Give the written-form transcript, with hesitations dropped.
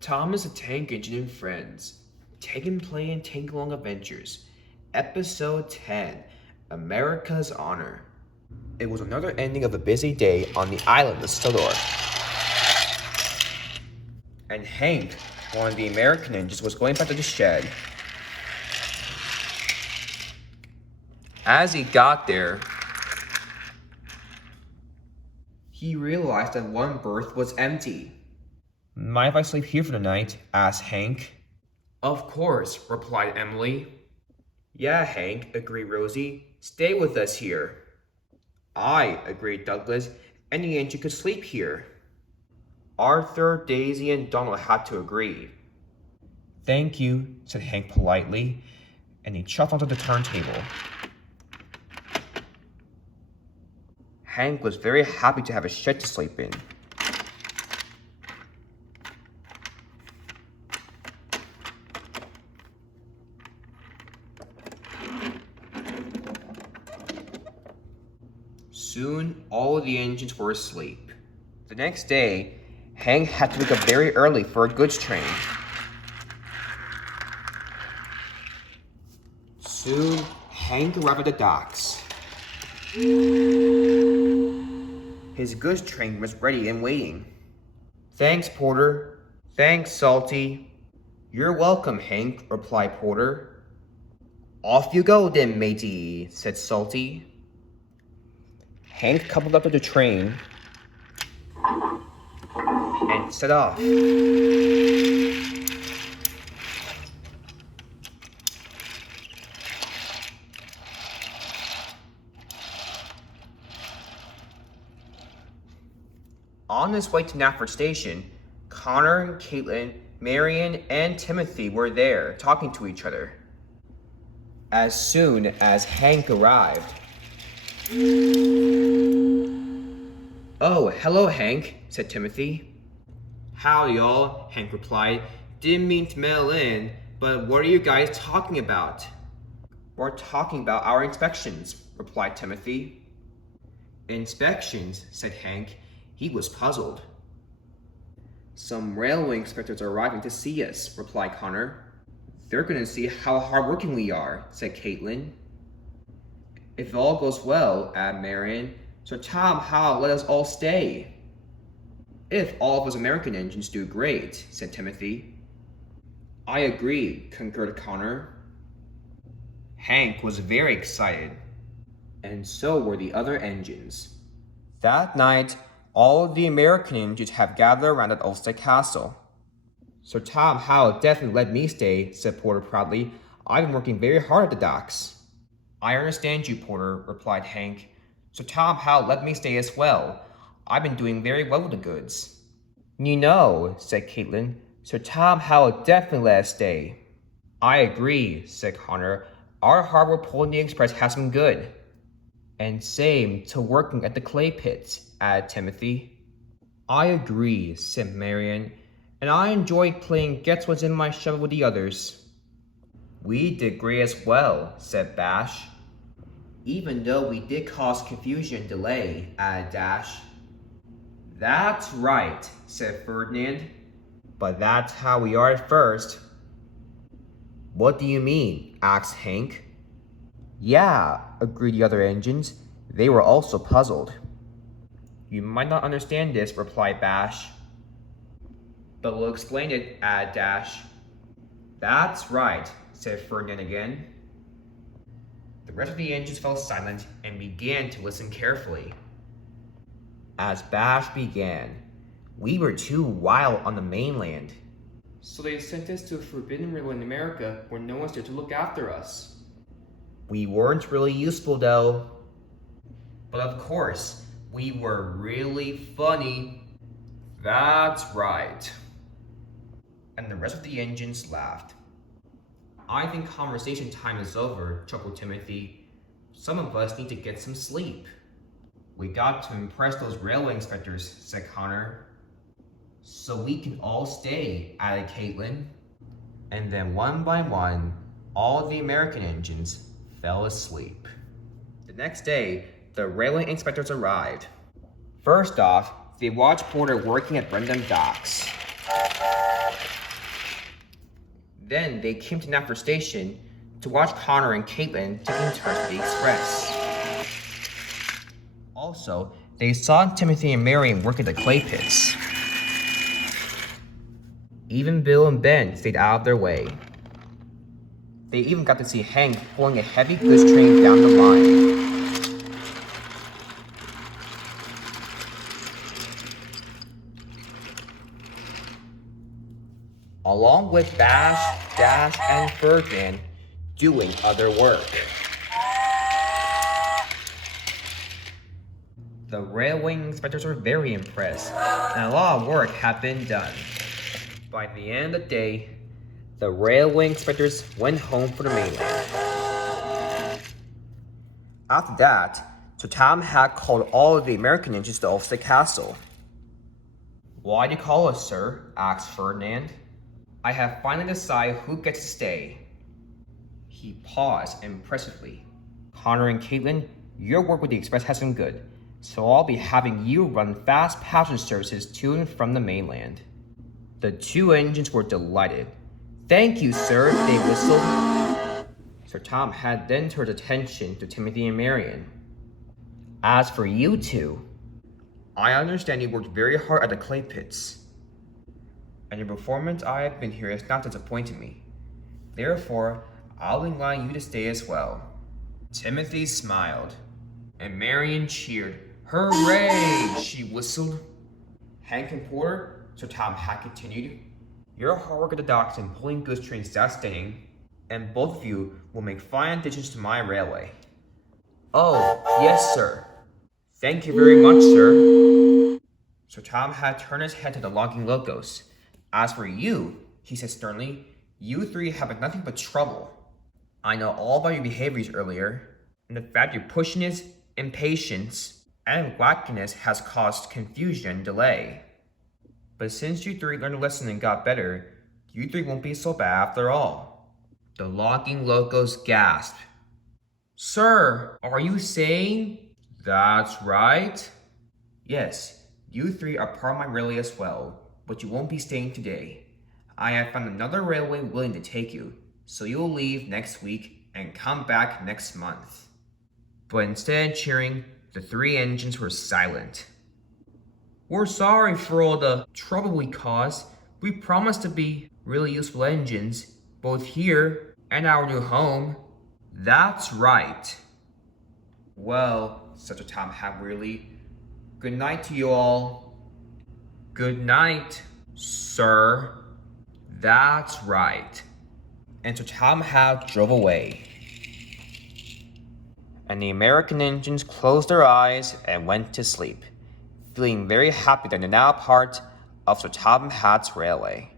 Thomas the Tank Engine and Friends, Take and Play and Tank Along Adventures, Episode 10, America's Honor. It was another ending of a busy day on the island of Sodor. And Hank, one of the American engines, was going back to the shed. As he got there, he realized that one berth was empty. Mind if I sleep here for the night? Asked Hank. Of course, replied Emily. Yeah, Hank, agreed Rosie. Stay with us here. Aye, agreed Douglas. Any engine could sleep here. Arthur, Daisy, and Donald had to agree. Thank you, said Hank politely, and he chuffed onto the turntable. Hank was very happy to have a shed to sleep in. Soon, all the engines were asleep. The next day, Hank had to wake up very early for a goods train. Soon, Hank arrived at the docks. His goods train was ready and waiting. Thanks, Porter. Thanks, Salty. You're welcome, Hank, replied Porter. Off you go then, matey, said Salty. Hank coupled up to the train and set off. On his way to Knapford Station, Connor, Caitlin, Marion, and Timothy were there, talking to each other. As soon as Hank arrived. Oh, hello, Hank, said Timothy. Howdy, y'all, Hank replied. Didn't mean to meddle in, but what are you guys talking about? We're talking about our inspections, replied Timothy. Inspections, said Hank. He was puzzled. Some railway inspectors are arriving to see us, replied Connor. They're going to see how hardworking we are, said Caitlin. If all goes well, added Marion, Sir Tom Howe let us all stay. If all of us American engines do great, said Timothy. I agree, concurred Connor. Hank was very excited, and so were the other engines. That night, all of the American engines have gathered around at Ulster Castle. Sir Tom Howe definitely let me stay, said Porter proudly. I've been working very hard at the docks. I understand you, Porter, replied Hank. Sir Tom Howe let me stay as well. I've been doing very well with the goods. You know, said Caitlin, Sir Tom Howe definitely let us stay. I agree, said Connor. Our hard work pulling the express has been good. And same to working at the clay pits, added Timothy. I agree, said Marion, and I enjoyed playing Guess What's in My Shovel with the others. We did great as well, said Bash. Even though we did cause confusion and delay, added Dash. That's right, said Ferdinand. But that's how we are at first. What do you mean? Asked Hank. Yeah, agreed the other engines. They were also puzzled. You might not understand this, replied Bash. But we'll explain it, added Dash. That's right, said Ferdinand again. The rest of the engines fell silent and began to listen carefully. As Bash began, we were too wild on the mainland. So they sent us to a forbidden river in America where no one's there to look after us. We weren't really useful though. But of course, we were really funny. That's right. And the rest of the engines laughed. I think conversation time is over, chuckled Timothy. Some of us need to get some sleep. We got to impress those railway inspectors, said Connor. So we can all stay, added Caitlin. And then one by one, all the American engines fell asleep. The next day, the railway inspectors arrived. First off, they watched Porter working at Brenham Docks. Then they came to Knapford Station to watch Connor and Caitlin take in turns to the express. Also, they saw Timothy and Marion work at the clay pits. Even Bill and Ben stayed out of their way. They even got to see Hank pulling a heavy goods train down the line. Along with Bash, Dash, and Ferdinand doing other work. The railway inspectors were very impressed, and a lot of work had been done. By the end of the day, the railway inspectors went home for the mainland. After that, Sir Tom had called all of the American engines to Arlesdale Castle. "Why do you call us, sir?" asked Ferdinand. "I have finally decided who gets to stay." He paused impressively. "Connor and Caitlin, your work with the express has been good, so I'll be having you run fast passenger services to and from the mainland." The two engines were delighted. "Thank you, sir," they whistled. Sir Tom had then turned attention to Timothy and Marion. "As for you two, I understand you worked very hard at the clay pits, and your performance I have been here has not disappointed me. Therefore, I'll invite you to stay as well." Timothy smiled, and Marion cheered. "Hooray!" she whistled. "Hank and Porter," Sir Tom had continued, "your hard work at the docks and pulling goods trains is outstanding, and both of you will make fine additions to my railway." "Oh, yes, sir. Thank you very much, sir." Sir Tom had turned his head to the logging locos. "As for you," he said sternly, "you three have been nothing but trouble. I know all about your behaviors earlier, and the fact your pushiness, impatience, and wackiness has caused confusion and delay. But since you three learned a lesson and got better, you three won't be so bad after all." The logging locos gasped. "Sir, are you saying—" "That's right. Yes, you three are part of my railway as well, but you won't be staying today. I have found another railway willing to take you, so you'll leave next week and come back next month." But instead of cheering, the three engines were silent. "We're sorry for all the trouble we caused. We promise to be really useful engines, both here and our new home." "That's right." "Well," said Sir Tom Hatt wearily, "good night to you all." "Good night, sir." "That's right." And Sir Tom Hatt drove away. And the American engines closed their eyes and went to sleep, feeling very happy that they're now part of Sir Tom Hatt's railway.